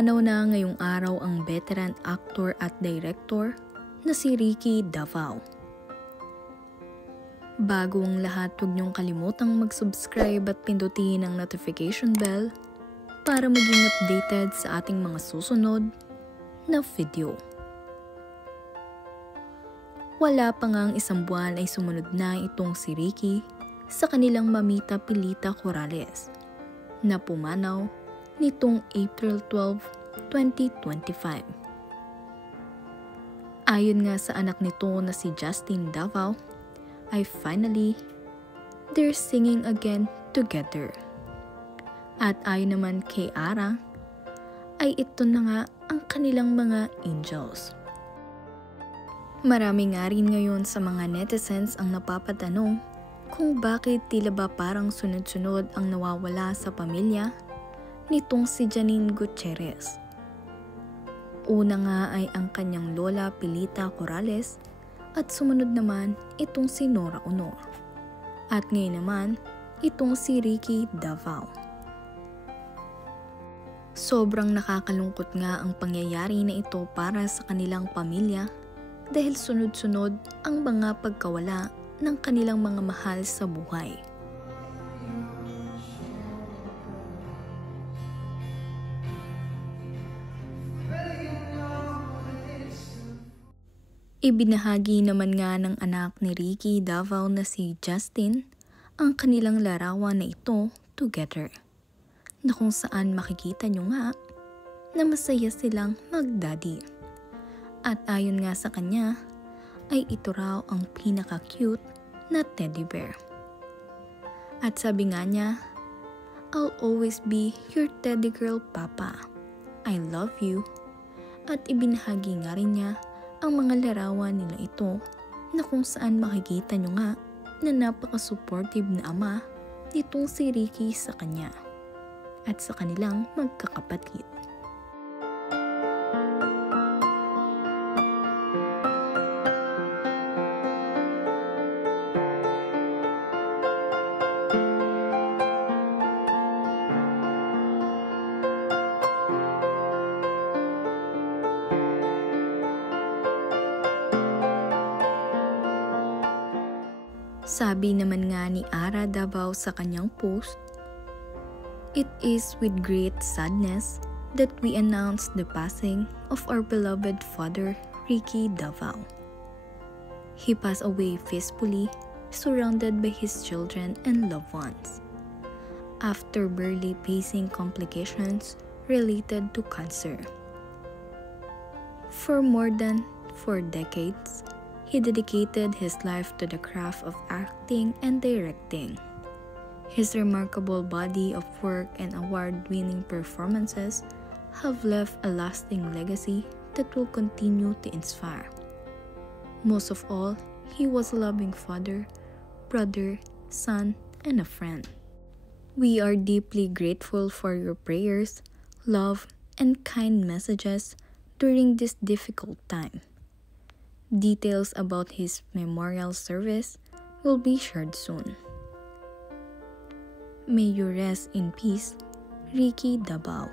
Pumanaw na ngayong araw ang veteran actor at director na si Ricky Davao. Bago ang lahat, huwag niyong kalimutang mag-subscribe at pindutin ang notification bell para maging updated sa ating mga susunod na video. Wala pa ngang isang buwan ay sumunod na itong si Ricky sa kanilang Mamita Pilita Corrales na pumanaw nitong April 12, 2025. Ayon nga sa anak nito na si Justin Davao, ay finally, they're singing again together. At ayon naman kay Ara, ay ito na nga ang kanilang mga angels. Marami nga rin ngayon sa mga netizens ang napapatanong kung bakit tila ba parang sunod-sunod ang nawawala sa pamilya nitong si Janine Gutierrez. Una nga ay ang kanyang lola Pilita Corrales at sumunod naman itong si Nora Honor. At ngayon naman itong si Ricky Davao. Sobrang nakakalungkot nga ang pangyayari na ito para sa kanilang pamilya dahil sunod-sunod ang mga pagkawala ng kanilang mga mahal sa buhay. Ibinahagi naman nga ng anak ni Ricky Davao na si Justin ang kanilang larawan na ito together, na kung saan makikita nyo nga na masaya silang mag-daddy. At ayon nga sa kanya, ay ito raw ang pinaka-cute na teddy bear. At sabi nga niya, "I'll always be your teddy girl, Papa. I love you." At ibinahagi nga rin niya ang mga larawan nila ito na kung saan makikita nyo nga na napaka-supportive na ama nitong si Ricky sa kanya at sa kanilang magkakapatid. Sabi naman nga ni Ara Davao sa kanyang post, "It is with great sadness that we announce the passing of our beloved father, Ricky Davao. He passed away peacefully, surrounded by his children and loved ones, after barely facing complications related to cancer. For more than 4 decades, he dedicated his life to the craft of acting and directing. His remarkable body of work and award-winning performances have left a lasting legacy that will continue to inspire. Most of all, he was a loving father, brother, son, and a friend. We are deeply grateful for your prayers, love, and kind messages during this difficult time. Details about his memorial service will be shared soon. May you rest in peace, Ricky Davao."